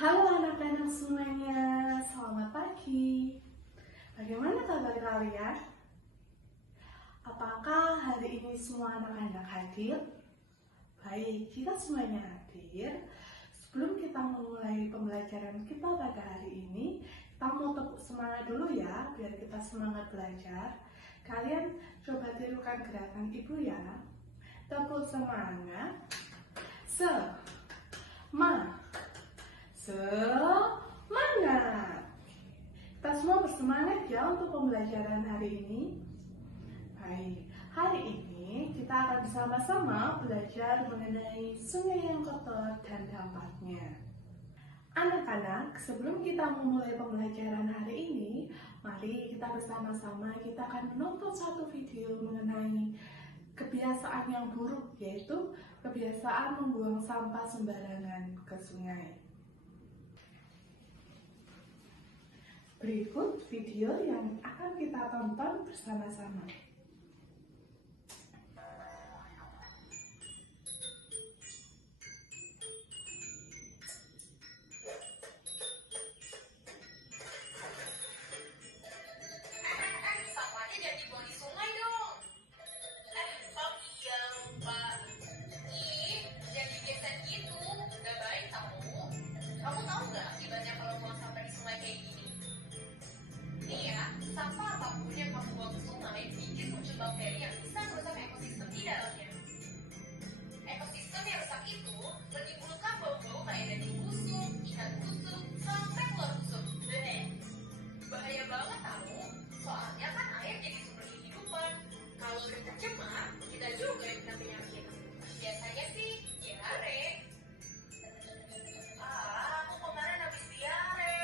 Halo anak-anak semuanya, selamat pagi. Bagaimana kabar kalian? Apakah hari ini semua anak-anak hadir? Baik, jika semuanya hadir, sebelum kita memulai pembelajaran kita pada hari ini, kita mau tepuk semangat dulu ya, biar kita semangat belajar. Kalian coba tirukan gerakan ibu ya. Tepuk semangat. Semangat. Kita semua bersemangat ya untuk pembelajaran hari ini. Baik, hari ini kita akan bersama-sama belajar mengenai sungai yang kotor dan dampaknya. Anak-anak, sebelum kita memulai pembelajaran hari ini, mari kita bersama-sama kita akan menonton satu video mengenai kebiasaan yang buruk, yaitu kebiasaan membuang sampah sembarangan ke sungai. Berikut video yang akan kita tonton bersama-sama. Sampahnya jangan dibuang di sungai dong. Oh iya lupa. Ih, jangan digeser gitu. Gak baik tahu. Kamu tahu nggak akibatnya kalau buang sampah di sungai kayak gini? Nih ya, sampah apapun yang kamu buang ke sungai bikin muncul bakteri yang bisa merusak ekosistem di dalamnya. Ekosistem yang rusak itu menimbulkan bau-bau kayak daging busuk, ikan busuk, sampai telur busuk. Bleh. Bahaya banget tahu. Soalnya kan air jadi sumber kehidupan. Kalau udah tercemar, kita juga yang kena penyakit. Biasanya sih diare. Aku kemarin habis diare.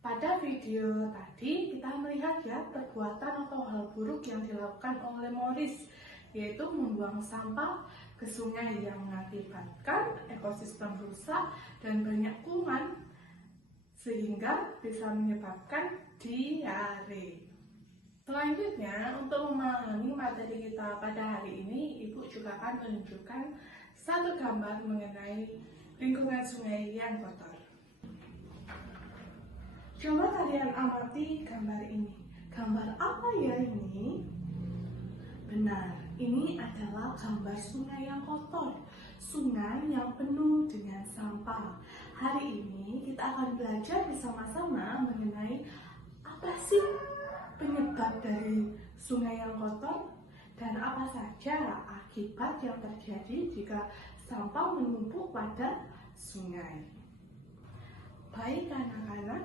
Pada video tadi kita melihat ya perbuatan atau hal buruk yang dilakukan oleh Morris, yaitu membuang sampah ke sungai yang mengakibatkan ekosistem rusak dan banyak kuman sehingga bisa menyebabkan diare. Selanjutnya, untuk memahami materi kita pada hari ini, Ibu juga akan menunjukkan satu gambar mengenai lingkungan sungai yang kotor. Coba kalian amati gambar ini. Gambar apa ya ini? Benar, ini adalah gambar sungai yang kotor. Sungai yang penuh dengan sampah. Hari ini kita akan belajar bersama-sama mengenai apa sih penyebab dari sungai yang kotor dan apa saja akibat yang terjadi jika sampah menumpuk pada sungai. Baik anak-anak,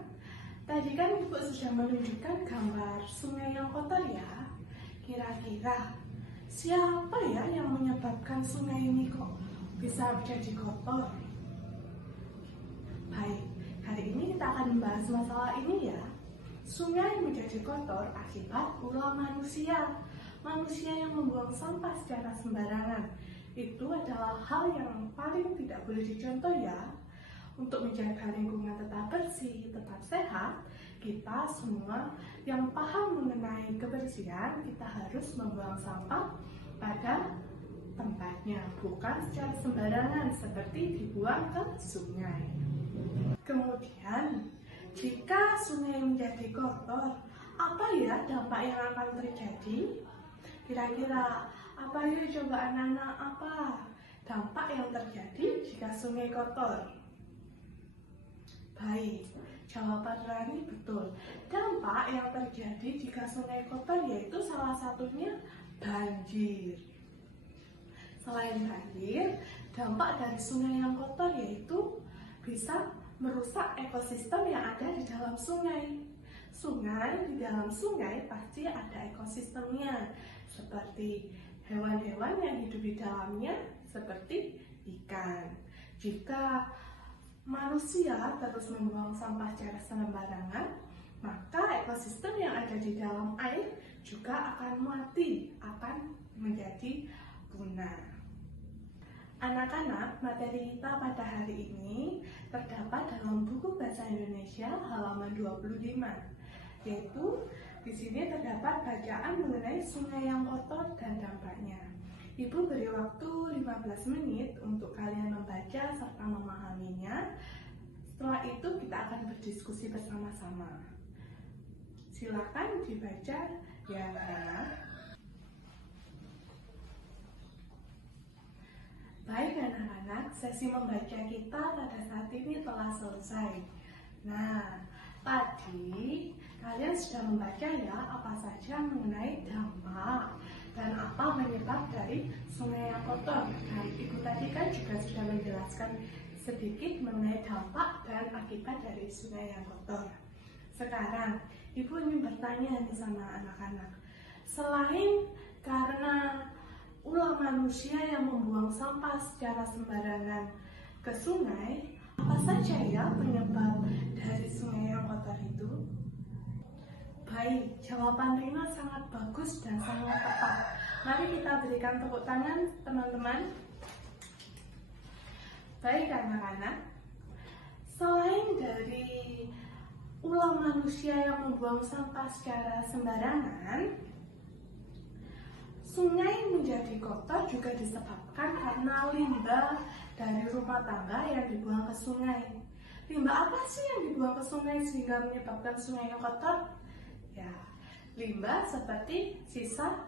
tadi kan Ibu sudah menunjukkan gambar sungai yang kotor ya. Kira-kira siapa ya yang menyebabkan sungai ini kok bisa menjadi kotor? Baik, hari ini kita akan membahas masalah ini ya. Sungai menjadi kotor akibat ulah manusia. Manusia yang membuang sampah secara sembarangan. Itu adalah hal yang paling tidak boleh dicontoh ya. Untuk menjaga lingkungan tetap bersih, tetap sehat, kita semua yang paham mengenai kebersihan, kita harus membuang sampah pada tempatnya, bukan secara sembarangan seperti dibuang ke sungai. Kemudian, jika sungai menjadi kotor, apa ya dampak yang akan terjadi? Kira-kira apa ya, coba anak-anak, apa dampak yang terjadi jika sungai kotor? Baik, jawaban Rani betul. Dampak yang terjadi jika sungai kotor yaitu salah satunya banjir. Selain banjir, dampak dari sungai yang kotor yaitu bisa merusak ekosistem yang ada di dalam sungai. Di dalam sungai pasti ada ekosistemnya, seperti hewan-hewan yang hidup di dalamnya, seperti ikan. Jika manusia terus membuang sampah secara sembarangan, maka ekosistem yang ada di dalam air juga akan mati, akan menjadi punah. Anak-anak, materi kita pada hari ini terdapat dalam buku Bahasa Indonesia halaman 25, yaitu Di sini terdapat bacaan mengenai sungai yang kotor dan dampaknya. Ibu beri waktu 15 menit untuk kalian membaca serta memahaminya. Setelah itu kita akan berdiskusi bersama-sama. Silakan dibaca ya anak-anak. Baik anak-anak, sesi membaca kita pada saat ini telah selesai. Nah, tadi kalian sudah membaca ya apa saja mengenai dampak dan apa penyebab dari sungai yang kotor. Dan ibu tadi kan juga sudah menjelaskan sedikit mengenai dampak dan akibat dari sungai yang kotor. Sekarang, ibu ingin bertanya nih sama anak-anak. Selain karena ulah manusia yang membuang sampah secara sembarangan ke sungai, apa saja ya penyebab dari sungai yang kotor itu? Baik, jawaban Rina sangat bagus dan sangat tepat. Mari kita berikan tepuk tangan teman-teman. Baik anak-anak, selain dari ulah manusia yang membuang sampah secara sembarangan, sungai menjadi kotor juga disebabkan karena limbah dari rumah tangga yang dibuang ke sungai. Limbah apa sih yang dibuang ke sungai sehingga menyebabkan sungai yang kotor? Ya, limbah seperti sisa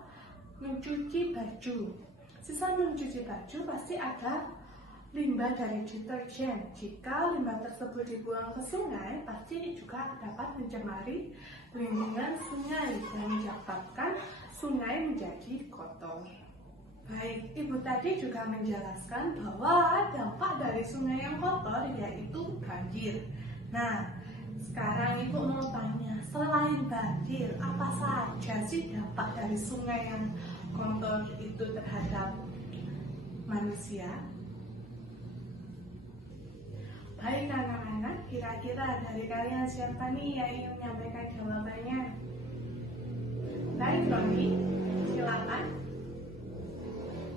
mencuci baju. Sisa mencuci baju pasti ada limbah dari deterjen. Jika limbah tersebut dibuang ke sungai, pasti juga dapat mencemari lingkungan sungai dan menyebabkan sungai menjadi kotor. Baik, ibu tadi juga menjelaskan bahwa dampak dari sungai yang kotor yaitu banjir. Nah, sekarang ibu mau tanya, selain banjir, apa saja sih dampak dari sungai yang kotor itu terhadap manusia? Baik anak-anak, kira-kira dari kalian siapa nih yang ingin menyampaikan jawabannya? Baik Roni, silakan.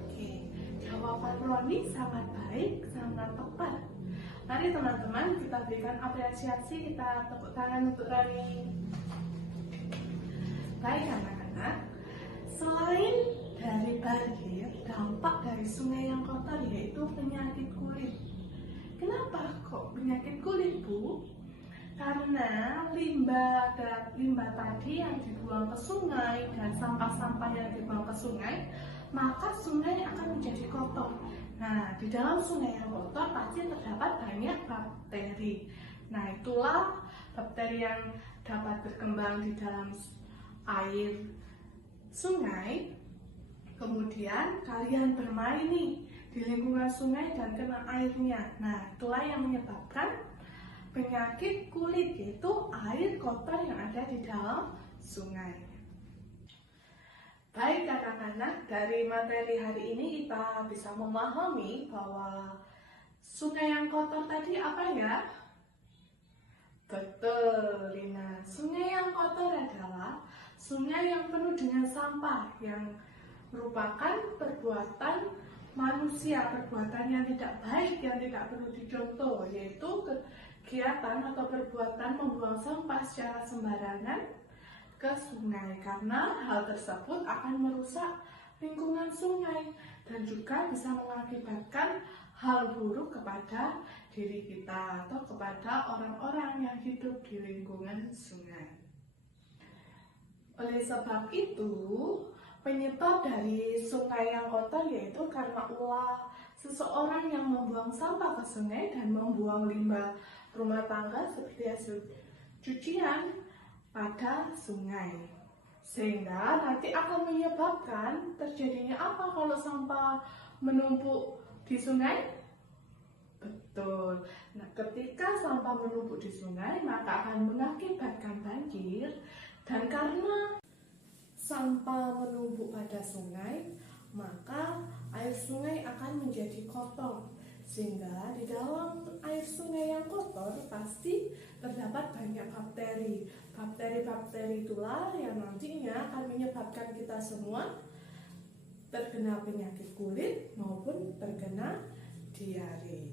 Oke, jawaban Roni sangat baik, sangat tepat. Mari teman-teman kita berikan apresiasi, kita tepuk tangan untuk Roni. Baik anak-anak, selain dari banjir, dampak dari sungai yang kotor yaitu penyakit kulit. Kenapa kok penyakit kulit, Bu? Karena limbah tadi yang dibuang ke sungai dan sampah-sampah yang dibuang ke sungai, maka sungai akan menjadi kotor. Nah, di dalam sungai yang kotor pasti terdapat banyak bakteri. Nah, itulah bakteri yang dapat berkembang di dalam air sungai. Kemudian kalian bermain nih di lingkungan sungai dan kena airnya. Nah, itulah yang menyebabkan penyakit kulit, yaitu air kotor yang ada di dalam sungai. Baik anak-anak, dari materi hari ini kita bisa memahami bahwa sungai yang kotor tadi apa ya? Betul, Lina. Sungai yang kotor adalah sungai yang penuh dengan sampah yang merupakan perbuatan manusia, perbuatan yang tidak baik, yang tidak perlu dicontoh, yaitu kegiatan atau perbuatan membuang sampah secara sembarangan ke sungai, karena hal tersebut akan merusak lingkungan sungai dan juga bisa mengakibatkan hal buruk kepada diri kita atau kepada orang-orang yang hidup di lingkungan sungai. Oleh sebab itu, penyebab dari sungai yang kotor yaitu karena ulah seseorang yang membuang sampah ke sungai dan membuang limbah rumah tangga seperti hasil cucian pada sungai. Sehingga nanti akan menyebabkan terjadinya apa kalau sampah menumpuk di sungai? Betul. Nah, ketika sampah menumpuk di sungai, maka akan mengakibatkan banjir. Dan karena sampah menumpuk pada sungai, maka air sungai akan menjadi kotor. Sehingga di dalam air sungai yang kotor pasti terdapat banyak bakteri. Bakteri-bakteri itulah yang nantinya akan menyebabkan kita semua terkena penyakit kulit maupun terkena diare.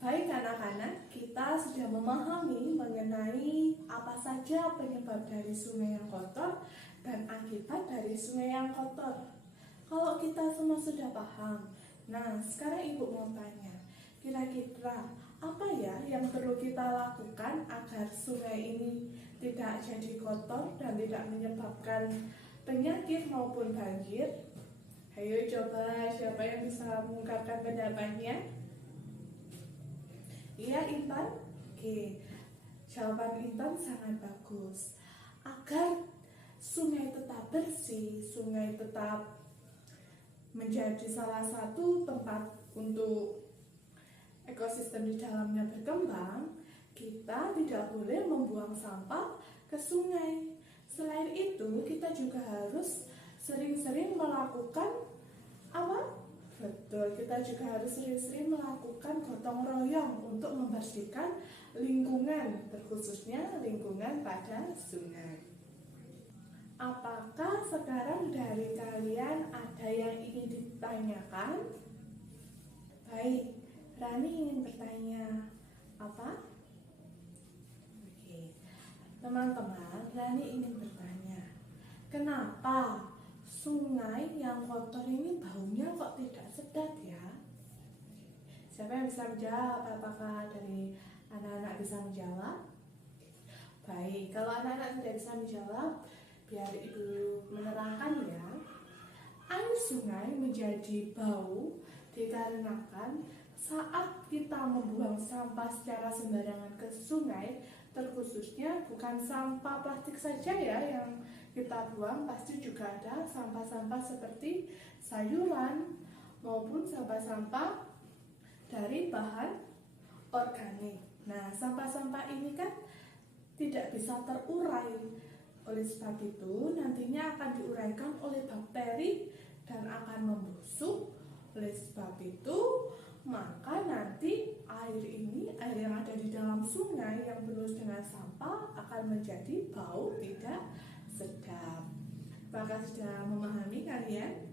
Baik anak-anak, kita sudah memahami mengenai apa saja penyebab dari sungai yang kotor dan akibat dari sungai yang kotor. Kalau kita semua sudah paham, nah sekarang ibu mau tanya, kira-kira apa ya yang perlu kita lakukan agar sungai ini tidak jadi kotor dan tidak menyebabkan penyakit maupun banjir? Ayo coba, siapa yang bisa mengungkapkan pendapatnya? Iya Intan? Oke, jawaban Intan sangat bagus. Agar sungai tetap bersih, sungai tetap menjadi salah satu tempat untuk ekosistem di dalamnya berkembang, kita tidak boleh membuang sampah ke sungai. Selain itu, kita juga harus sering-sering melakukan apa? Betul, kita juga harus sering-sering melakukan gotong royong untuk membersihkan lingkungan, terkhususnya lingkungan pada sungai. Apakah sekarang dari kalian ada yang ingin ditanyakan? Baik, Rani ingin bertanya apa? Oke, teman-teman, Rani ingin bertanya, kenapa sungai yang kotor ini baunya kok tidak sedap ya? Siapa yang bisa menjawab? Apakah dari anak-anak bisa menjawab? Baik, kalau anak-anak tidak bisa menjawab, biar ibu menerangkan ya. Air sungai menjadi bau dikarenakan saat kita membuang sampah secara sembarangan ke sungai, terkhususnya bukan sampah plastik saja ya yang kita buang, pasti juga ada sampah-sampah seperti sayuran maupun sampah-sampah dari bahan organik. Nah, sampah-sampah ini kan tidak bisa terurai. Oleh sebab itu, nantinya akan diuraikan oleh bakteri dan akan membusuk. Oleh sebab itu, maka nanti air ini, air yang ada di dalam sungai yang penuh dengan sampah akan menjadi bau tidak sedap. Apakah sudah memahami kalian?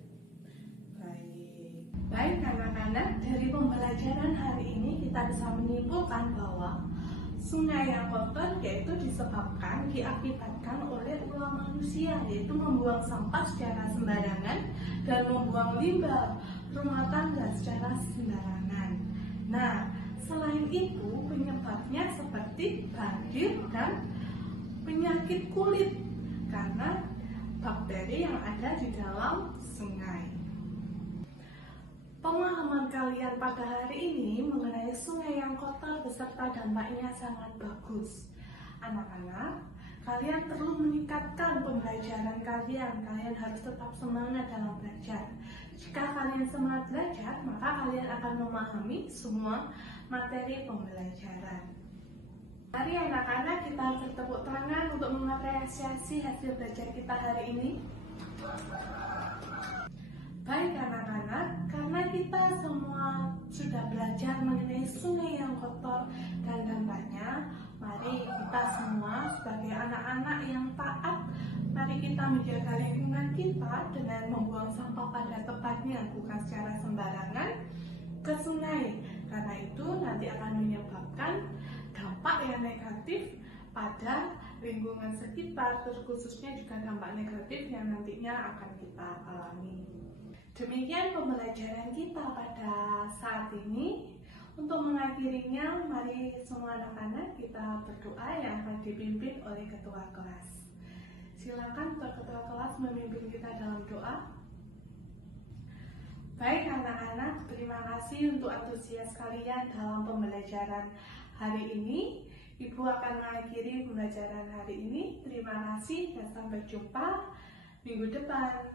Baik anak-anak, dari pembelajaran hari ini kita bisa menyimpulkan bahwa sungai yang kotor yaitu disebabkan, diakibatkan oleh ulah manusia, yaitu membuang sampah secara sembarangan dan membuang limbah rumah tangga secara sembarangan. Nah, selain itu penyebabnya seperti banjir dan penyakit kulit karena bakteri yang ada di dalam sungai. Pemahaman kalian pada hari ini mengenai sungai yang kotor beserta dampaknya sangat bagus. Anak-anak, kalian perlu meningkatkan pembelajaran kalian. Kalian harus tetap semangat dalam belajar. Jika kalian semangat belajar, maka kalian akan memahami semua materi pembelajaran. Mari anak-anak kita bertepuk tangan untuk mengapresiasi hasil belajar kita hari ini. Baik anak-anak, karena kita semua sudah belajar mengenai sungai yang kotor dan dampaknya, mari kita semua sebagai anak-anak yang taat, mari kita menjaga lingkungan kita dengan membuang sampah pada tempatnya, bukan secara sembarangan ke sungai. Karena itu nanti akan menyebabkan dampak yang negatif pada lingkungan sekitar, terkhususnya juga dampak negatif yang nantinya akan kita alami. Demikian pembelajaran kita pada saat ini. Untuk mengakhirinya, mari semua anak-anak kita berdoa yang akan dipimpin oleh ketua kelas. Silakan untuk ketua kelas memimpin kita dalam doa. Baik anak-anak, terima kasih untuk antusias kalian dalam pembelajaran hari ini. Ibu akan mengakhiri pembelajaran hari ini. Terima kasih dan sampai jumpa minggu depan.